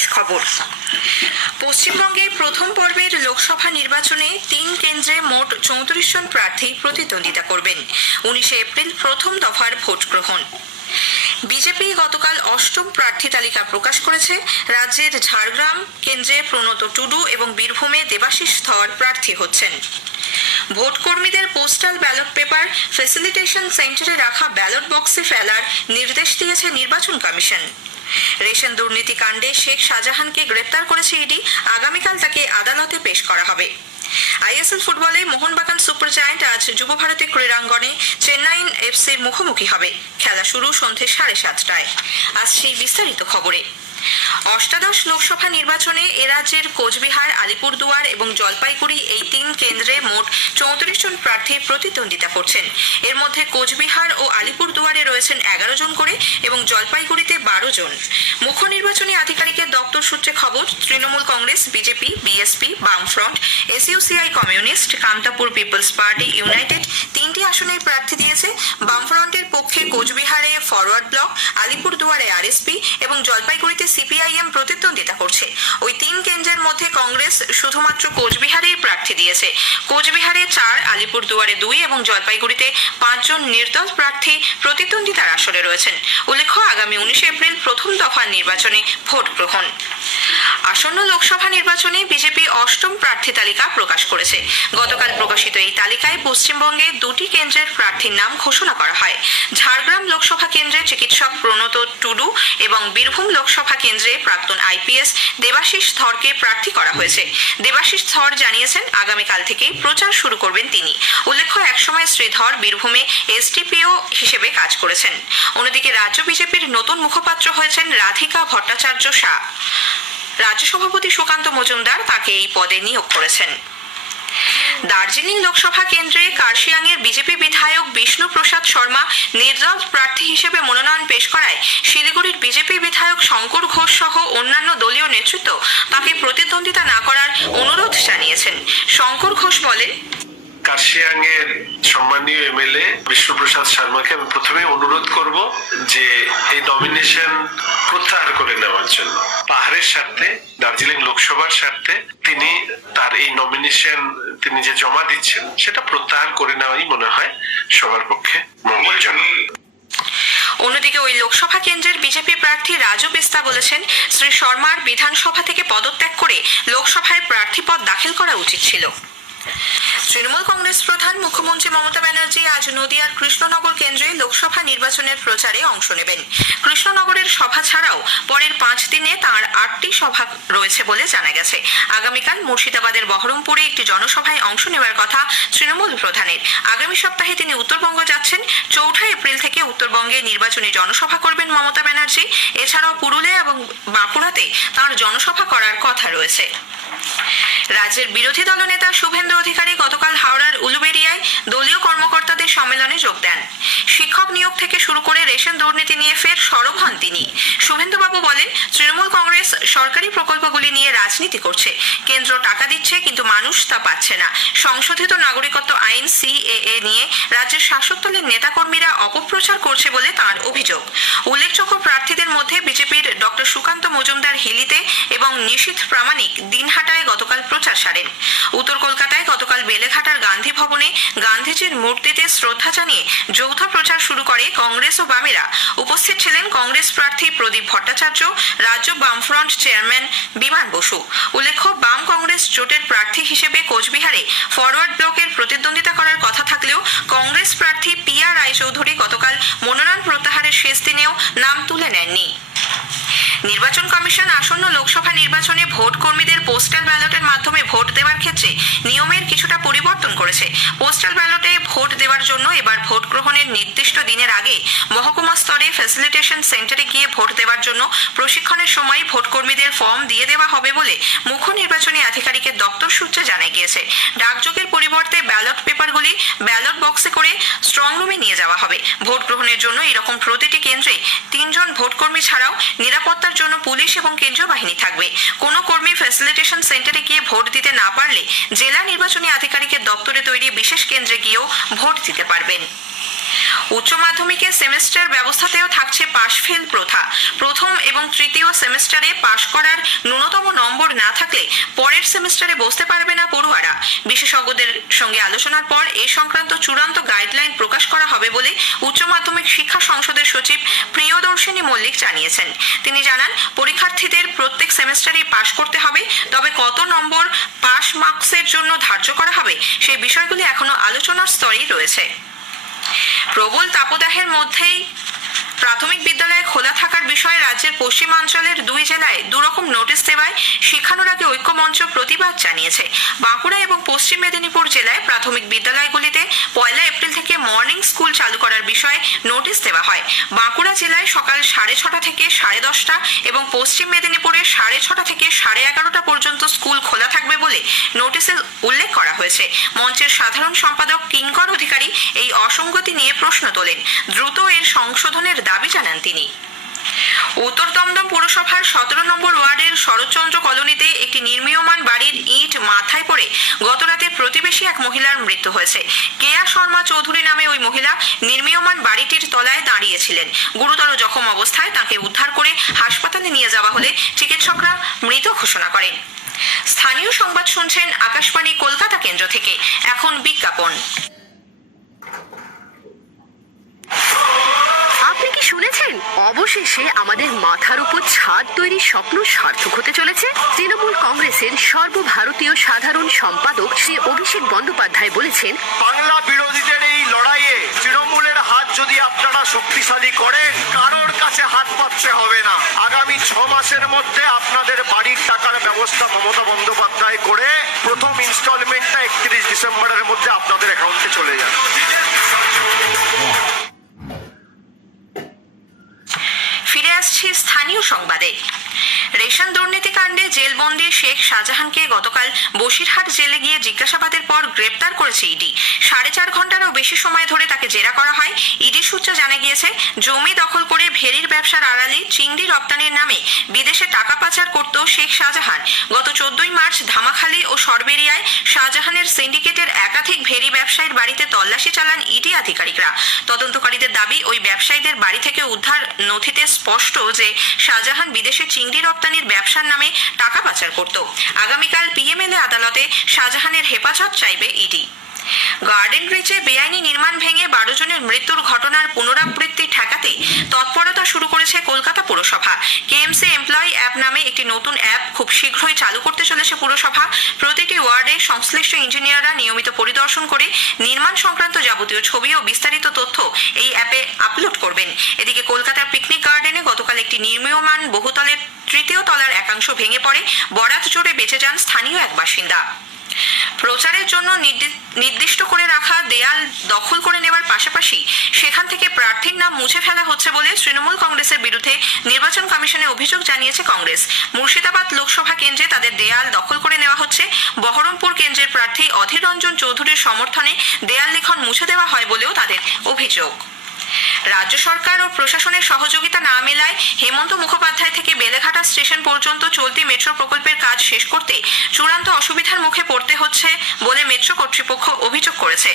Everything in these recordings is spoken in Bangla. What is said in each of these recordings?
বিশেষ খবর। পশ্চিমবঙ্গে প্রথম পর্বের লোকসভা নির্বাচনে 3 কেন্দ্রে মোট 34 জন প্রার্থী প্রতিদ্বন্দ্বিতা করবেন। 19 এপ্রিল প্রথম দফার ভোট গ্রহণ। বিজেপি গতকাল 8ম প্রার্থী তালিকা প্রকাশ করেছে। রাজ্যের ঝাড়গ্রাম কেন্দ্রে প্রণত টুডু এবং বীরভূমে দেবাশিস ধর প্রার্থী হচ্ছেন। ভোট কর্মীদের পোস্টাল ব্যালট পেপার ফ্যাসিলিটেশন সেন্টারে রাখা ব্যালট বক্সে ফেলার নির্দেশ দিয়েছে নির্বাচন কমিশন। রেশন দুর্নীতি কাণ্ডে শেখ শাহজাহানকে গ্রেপ্তার করেছে ইডি। আগামীকাল তাকে আদালতে পেশ করা হবে। আইএসএল ফুটবলে মোহনবাগান সুপার জায়ান্ট আজ যুব ভারতী ক্রীড়াঙ্গনে চেন্নাইন এফসির মুখোমুখি হবে। খেলা শুরু সন্ধ্যে 7:30টায়। আসছে বিস্তারিত খবরে। অষ্টাদশ লোকসভা নির্বাচনে এ রাজ্যের কোচবিহার, আলিপুরদুয়ার এবং জলপাইগুড়ি এই 3 কেন্দ্রে মোট 34 জন প্রার্থী প্রতিদ্বন্দ্বিতা করছেন। এর মধ্যে কোচবিহার ও আলিপুরদুয়ারে রয়েছেন 11 জন করে এবং জলপাইগুড়িতে 12 জন। মুখ্য নির্বাচনী আধিকারিকের দপ্তর সূত্রে খবর, তৃণমূল কংগ্রেস, বিজেপি, বিএসপি, বামফ্রন্ট, SUCI communist, Kamtapur peoples party united 3টি আসনেই প্রার্থী দিয়েছে। বামফ্রন্টের পক্ষে কোচবিহারে ফরওয়ার্ড ব্লক, আলিপুরদুয়ারে আরএসপি এবং জলপাইগুড়িতে সিপিআইএম প্রতিদ্বন্দ্বিতা করছে। ওই 3 কেন্দ্রের মধ্যে কংগ্রেস শুধুমাত্র কোচবিহারেই প্রার্থী দিয়েছে। কোচবিহারে 4, আলিপুরদুয়ারে 2 এবং জলপাইগুড়িতে 5 জন নির্দল প্রার্থী প্রতিদ্বন্দ্বিতার আসরে রয়েছেন। উল্লেখ্য, আগামী 19 এপ্রিল প্রথম দফার নির্বাচনে ভোট গ্রহণ। আসন্ন লোকসভা নির্বাচনে বিজেপি 8ম প্রার্থী তালিকা প্রকাশ করেছে। গতকাল প্রকাশিত এই তালিকায় পশ্চিমবঙ্গে 2টি কেন্দ্রের প্রার্থীর নাম ঘোষণা করা হয়। ঝাড়গ্রাম লোকসভা কেন্দ্রে চিকিৎসক প্রণত টুডু এবং বীরভূম লোকসভা কেন্দ্রে প্রাক্তন আইপিএস দেবাশিস ধরকে প্রার্থী করা হয়েছে। দেবাশিস ধর জানিয়েছেন, আগামীকাল থেকেই প্রচার শুরু করবেন তিনি। উল্লেখ্য, একসময় শ্রী ধর বীরভূমে এসডিপিও হিসেবে কাজ করেছেন। অন্যদিকে রাজ্য বিজেপির নতুন মুখপাত্র হয়েছেন রাধিকা ভট্টাচার্য শাহ। রাজ্য সভাপতি সুকান্ত মজুমদার তাকে এই পদে নিয়োগ করেছেন। দার্জিলিং লোকসভা কেন্দ্রে কার্শিয়াংয়ের বিজেপি বিধায়ক বিষ্ণু প্রসাদ শর্মা নির্দল প্রার্থী হিসেবে মনোনয়ন পেশ করায় শিলিগুড়ির বিজেপি বিধায়ক শঙ্কর ঘোষ সহ অন্যান্য দলীয় নেতৃত্ব তাকে প্রতিদ্বন্দ্বিতা না করার অনুরোধ জানিয়েছেন। শঙ্কর ঘোষ বলেন, কার্শিয়াংয়ের সম্মানীয় এমএলএ বিষ্ণুপ্রসাদ শর্মাকে আমি প্রথমে অনুরোধ করব যে এই নমিনেশন প্রত্যাহার করে নেওয়ার জন্য। পাহাড়ের স্বার্থে, দার্জিলিং লোকসভার স্বার্থে তিনি তার এই নমিনেশন তিনি যে জমা দিচ্ছেন সেটা প্রত্যাহার করে নেওয়াই মনে হয় সবার পক্ষে মঙ্গলজনক। অন্যদিকে ওই লোকসভা কেন্দ্রের বিজেপি প্রার্থী রাজু বিস্তা বলেছেন, শ্রী শর্মার বিধানসভা থেকে পদত্যাগ করে লোকসভায় প্রার্থীপদ দাখিল করা উচিত ছিল। তৃণমূল কংগ্রেস প্রধান মুখ্যমন্ত্রী মমতা ব্যানার্জি আজ নদিয়ার কৃষ্ণনগর কেন্দ্রে লোকসভা নির্বাচনের প্রচারে অংশ নেবেন। কৃষ্ণনগরের সভা ছাড়াও পরের 5 দিনে তাঁর 8টি সভা রয়েছে বলে জানা গেছে। আগামীকাল মুর্শিদাবাদের বহরমপুরে একটি জনসভায় অংশ নেওয়ার কথা তৃণমূল প্রধানের। আগামী সপ্তাহে তিনি উত্তরবঙ্গ যাচ্ছেন। 4 এপ্রিল থেকে উত্তরবঙ্গে নির্বাচনী জনসভা করবেন মমতা ব্যানার্জি। এছাড়াও পুরুলিয়া এবং বাঁকুড়াতে তাঁর জনসভা করার কথা রয়েছে। রাজ্যের বিরোধী দলনেতা শুভেন্দু অধিকারী গতকাল হাওড়ার উলুবেড়িয়ায় দলীয় কর্মকর্তাদের সম্মেলনে যোগ দেন। শিক্ষক নিয়োগ থেকে শুরু করে রেশন দুর্নীতি নিয়ে ফের সরব হন তিনি। শুভেন্দুবাবু বলেন, তৃণমূল কংগ্রেস সরকারি প্রকল্পগুলি নিয়ে রাজনীতি করছে। কেন্দ্র টাকা দিচ্ছে কিন্তু মানুষ তা পাচ্ছে না। সংশোধিত নাগরিকত্ব আইন সিএএ নিয়ে রাজ্যের শাসক দলের নেতাকর্মীরা অপপ্রচার করছে বলে তাঁর অভিযোগ। উল্লেখযোগ্য প্রার্থীদের মধ্যে বিজেপির ডক্টর সুকান্ত মজুমদার হিলিতে এবং নিশীথ প্রামাণিক দিনহাটায় গতকাল প্রচার সারেন। উত্তর কলকাতায় গতকাল বেলেঘাটার গান্ধী ভবনে গান্ধীজির মূর্তিতে শ্রদ্ধা জানিয়ে যৌথ প্রচার শুরু করে কংগ্রেস ও বামেরা। উপস্থিত ছিলেন কংগ্রেস প্রার্থী প্রদীপ ভট্টাচার্য, রাজ্য বামফ্রন্ট চেয়ারম্যান বিমান বসু। উল্লেখ্য, বাম কংগ্রেস জোটের প্রার্থী হিসেবে কোচবিহারে ফরওয়ার্ড ব্লকের প্রতিদ্বন্দ্বিতা করার কথা থাকলেও কংগ্রেস প্রার্থী পিয়া রায়চৌধুরী গতকাল মনোনয়ন প্রত্যাহারের শেষ দিনেও নাম তুলে নেননি। নির্বাচন কমিশন আসন্ন লোকসভা নির্বাচনে ভোট কর্মীদের পোস্টাল ব্যালটের মাধ্যমে ভোট দেওয়ার ক্ষেত্রে নিয়মের কিছুটা পরিবর্তন করেছে। পোস্টাল ব্যালটে ভোট দেওয়ার জন্য এবার ভোট গ্রহণের নির্দিষ্ট দিনের আগে মহকুমা স্তরে ফ্যাসিলিটেশন সেন্টারে গিয়ে ভোট দেওয়ার জন্য প্রশিক্ষণের সময় ভোট কর্মীদের ফর্ম দিয়ে দেওয়া হবে বলে মুখ্য নির্বাচনী আধিকারিকের দপ্তর সূত্রে জানা গিয়েছে। ডাকযোগের পরিবর্তে ব্যালট পেপারগুলি ব্যালট বক্সে করে স্ট্রং রুমে নিয়ে যাওয়া হবে। ভোট গ্রহণের জন্য এরকম প্রতিটি কেন্দ্রে 3 জন ভোটকর্মী ছাড়াও নিরাপত্তার জন্য পুলিশ এবং কেন্দ্রীয় বাহিনী থাকবে। কোনো কর্মী ফ্যাসিলিটেশন সেন্টারে গিয়ে ভোট দিতে না পারলে জেলা নির্বাচনী আধিকারিকের দপ্তরে তৈরি বিশেষ কেন্দ্রে গিয়েও ভোট দিতে পারবেন। উচ্চ মাধ্যমিকের সেমেস্টার ব্যবস্থাতেও থাকছে পাশ ফেল প্রথা। প্রথম এবং তৃতীয় সেমেস্টারে পাশ করার ন্যূনতম নম্বর না থাকলে পরের সেমেস্টারে বসতে পারবে না পড়ুয়ারা। বিশেষজ্ঞদের সঙ্গে আলোচনার পর এ সংক্রান্ত চূড়ান্ত গাইডলাইন প্রকাশ করা হবে বলে উচ্চ মাধ্যমিক শিক্ষা সংসদের সচিব প্রিয়দর্শিনী মল্লিক জানিয়েছেন। তিনি জানান, পরীক্ষার্থীদের প্রত্যেক সেমেস্টারে পাশ করতে হবে, তবে কত নম্বর পাস মার্কসের জন্য ধার্য করা হবে সেই বিষয়গুলি এখনো আলোচনার স্তরেই রয়েছে। প্রবল তাপদাহের মধ্যেই প্রাথমিক বিদ্যালয় খোলা থাকার বিষয়ে রাজ্যের পশ্চিমাঞ্চলের 2 জেলায় দুরকম নোটিশ দেওয়ায় শিক্ষানুরাগী ঐক্যমঞ্চ প্রতিবাদ জানিয়েছে। বাঁকুড়া এবং পশ্চিম মেদিনীপুর জেলায় প্রাথমিক বিদ্যালয়গুলিতে 1 এপ্রিল থেকে মর্নিং স্কুল চালু করার বিষয়ে নোটিশ দেওয়া হয়। বাঁকুড়া জেলায় সকাল 6:30 থেকে 10:30 এবং পশ্চিম মেদিনীপুরে 6:30 থেকে 11:30 পর্যন্ত স্কুল খোলা থাকবে বলে নোটিশে উল্লেখ করা হয়েছে। মঞ্চের সাধারণ সম্পাদক কিঙ্কর অধিকারী এই অসঙ্গতি নিয়ে প্রশ্ন তোলেন। দ্রুত এর সংশোধনের দাবি জানান তিনি। উত্তর দমদম পুরসভার 17 নম্বর ওয়ার্ডের শরৎচন্দ্র কলোনিতে একটি নির্মীয়মান বাড়ির ইট মাথায় পড়ে গতরাতে প্রতিবেশী এক মহিলার মৃত্যু হয়েছে। কেয়া শর্মা চৌধুরী নামে ওই মহিলা নির্মীয়মান বাড়িটির তলায় দাঁড়িয়েছিলেন। গুরুতর জখম অবস্থায় তাকে উদ্ধার করে হাসপাতালে নিয়ে যাওয়া হলে চিকিৎসকরা মৃত ঘোষণা করেন। স্থানীয় সংবাদ শুনছেন আকাশবাণী কলকাতা কেন্দ্র থেকে। এখন বিজ্ঞাপন। আপনি কি শুনেছেন? অবশেষে আমাদের মাথার উপর ছাদ তৈরির স্বপ্ন সার্থক হতে চলেছে। তৃণমূল কংগ্রেসের সর্বভারতীয় সাধারণ সম্পাদক শ্রী অভিষেক বন্দ্যোপাধ্যায় বলেছেন, বাংলা বিরোধীদের এই লড়াইয়ে তৃণমূলের হাত যদি আপনারা শক্তিশালী করেন, কারোর কাছে হাত পাততে হবে না। আগামী 6 মাসের মধ্যে আপনাদের বাড়ির টাকার ব্যবস্থা মমতা বন্দ্যোপাধ্যায় করে প্রথম ইনস্টলমেন্টটা 31 ডিসেম্বরের মধ্যে আপনাদের অ্যাকাউন্টে চলে যাবে। ফিরে আসছি স্থানীয় সংবাদে। রেশন দুর্নীতি কাণ্ডে জেলবন্দি শেখ শাহজাহানকে গতকাল বসিরহাট জেলে গিয়ে জিজ্ঞাসাবাদের পর গ্রেপ্তার করেছে ইডি। 4.5 ঘন্টারও বেশি সময় ধরে তাকে জেরা করা হয়। ইডি সূত্রে জানা গিয়েছে, জমি দখল করে ভেরির ব্যবসার আড়ালে চিংড়ি রপ্তানির নামে বিদেশে টাকা পাচার করত শেখ শাহজাহান। গত 14 মার্চ ধামাখালী ও সরবেরিয়ায় শাহজাহানের সিন্ডিকেটের একাধিক ভেরি ব্যবসায়ীর বাড়িতে তল্লাশি চালান ইডি আধিকারিকরা। তদন্তকারীদের দাবি, ওই ব্যবসায়ীদের বাড়ি থেকে উদ্ধার নথিতে স্পষ্ট যে শাহজাহান বিদেশে চিংড়ি রপ্তানির ব্যবসার নামে টাকা পাচার করত। আগামীকাল পিএমএলএ আদালতে শাহজাহানের হেফাজত চাইবে ইডি। গার্ডেন রিচে বেআইনি নির্মাণ ভেঙে 12 জনের মৃত্যুর ঘটনার পুনরাবৃত্তি ঠেকাতে তৎপরতা শুরু করেছে কলকাতা পুরসভা। কেএমসি এমপ্লয়ি অ্যাপ নামে একটি নতুন অ্যাপ খুব শীঘ্রই চালু করতে চলেছে পুরসভা। প্রতিটি ওয়ার্ডে সংশ্লিষ্ট ইঞ্জিনিয়াররা নিয়মিত পরিদর্শন করে নির্মাণ সংক্রান্ত যাবতীয় ছবি ও বিস্তারিত তথ্য এই অ্যাপে আপলোড করবেন। এদিকে কলকাতার পিকনিক গার্ডেনে গতকাল একটি নির্মীয়মান বহুতলের 3য় তলার একাংশ ভেঙে পড়ে বরাত জোরে বেঁচে যান স্থানীয় এক বাসিন্দা। প্রচারের জন্য নির্দিষ্ট করে রাখা দেয়াল দখল করে নেওয়ার পাশাপাশি সেখান থেকে প্রার্থীর নাম মুছে ফেলা হচ্ছে বলে তৃণমূল কংগ্রেসের বিরুদ্ধে নির্বাচন কমিশনে অভিযোগ জানিয়েছে কংগ্রেস। মুর্শিদাবাদ লোকসভা কেন্দ্রে তাদের দেয়াল দখল করে নেওয়া হচ্ছে। বহরমপুর কেন্দ্রের প্রার্থী অধীর রঞ্জন চৌধুরীর সমর্থনে দেয়াল লিখন মুছে দেওয়া হয় বলেও তাদের অভিযোগ। রাজ্য সরকার ও প্রশাসনের সহযোগিতা না মেলায় হেমন্ত মুখোপাধ্যায় থেকে বেলেঘাটা স্টেশন পর্যন্ত চলতি মেট্রো প্রকল্পের কাজ শেষ করতে চূড়ান্ত অসুবিধার মুখে পড়তে হচ্ছে বলে মেট্রো কর্তৃপক্ষ অভিযোগ করেছে।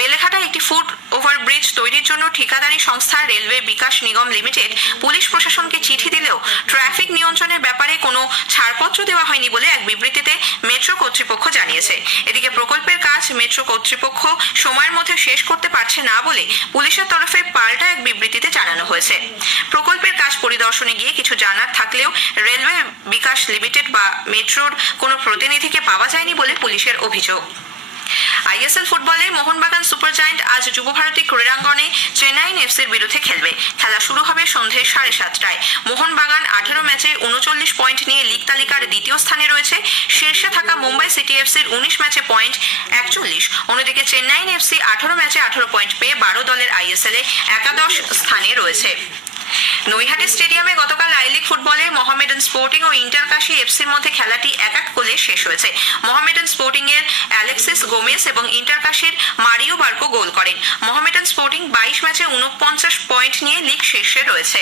বেলেঘাটায় একটি ফুট ওভারব্রিজ তৈরির জন্য ঠিকাদারি সংস্থা railway Vikas Nigam limited police প্রশাসনকে চিঠি দিলেও ট্রাফিক নিয়ন্ত্রণের ব্যাপারে কোনো ছাড়পত্র দেওয়া হয়নি বলে এক বিবৃতিতে মেট্রো কর্তৃপক্ষ জানিয়েছে। এদিকে প্রকল্পের কাজ মেট্রো কর্তৃপক্ষ সময়ের মধ্যে শেষ করতে পারছে না বলে পুলিশের তরফে পাল্টা এক বিবৃতিতে জানানো হয়েছে। প্রকল্পের কাজ পরিদর্শনে গিয়ে কিছু জানার থাকলেও রেলওয়ে বিকাশ লিমিটেড বা মেট্রোর কোনো প্রতিনিধিকে পাওয়া যায়নি বলে পুলিশের অভিযোগ। আইএসএল ফুটবলে মোহনবাগান সুপার জায়ান্ট আজ যুবভারতী ক্রীড়াঙ্গনে চেন্নাইন এফসির বিরুদ্ধে খেলবে। খেলা শুরু হবে সন্ধে 7:30টায়। মোহনবাগান 18 ম্যাচে 39 পয়েন্ট নিয়ে লিগ তালিকার দ্বিতীয় স্থানে রয়েছে। শীর্ষে থাকা মুম্বাই সিটি এফসির 19 ম্যাচে পয়েন্ট 41। অন্যদিকে চেন্নাইন এফসি 18 ম্যাচে 18 পয়েন্ট পেয়ে 12 দলের আইএসএল এ একাদশ স্থানে রয়েছে। নৈহাটি স্টেডিয়ামে গতকাল আই লিগ ফুটবলে মোহামেডান স্পোর্টিং ও ইন্টারকাশি এফসির মধ্যে খেলাটি 1-1 গোলে শেষ হয়েছে। মোহামেডান স্পোর্টিং এর অ্যালেক্সিস গোমেস এবং ইন্টারকাশির মারিও বার্কো গোল করেন। মোহামেডান স্পোর্টিং 22 ম্যাচে 49 পয়েন্ট নিয়ে লিগ শীর্ষে রয়েছে।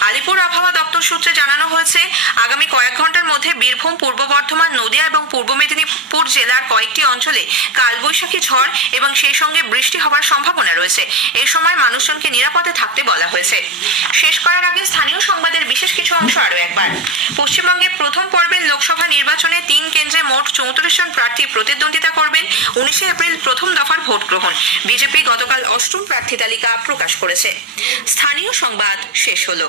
আলিপুর আবহাওয়া দপ্তর সূত্রে জানানো হয়েছে, আগামী কয়েক ঘন্টার মধ্যে বীরভূম, পূর্ব বর্ধমান, নদিয়া এবং পূর্ব মেদিনীপুর জেলার কয়েকটি অঞ্চলে কালবৈশাখী ঝড় এবং সেই সঙ্গে বৃষ্টি হওয়ার সম্ভাবনা রয়েছে। এই সময় মানুষজনকে নিরাপদে থাকতে বলা হয়েছে। শেষ করার আগে স্থানীয় সংবাদের বিশেষ কিছু অংশ আরও একবার। পশ্চিমবঙ্গের প্রথম পর্বের লোকসভা নির্বাচনে ৩ কেন্দ্রে মোট 34 জন প্রার্থী প্রতিদ্বন্দ্বিতা করবেন। 19 এপ্রিল প্রথম দফার ভোট গ্রহণ। বিজেপি গতকাল 8ম প্রার্থী তালিকা প্রকাশ করেছে। স্থানীয় সংবাদ শেষ হলো।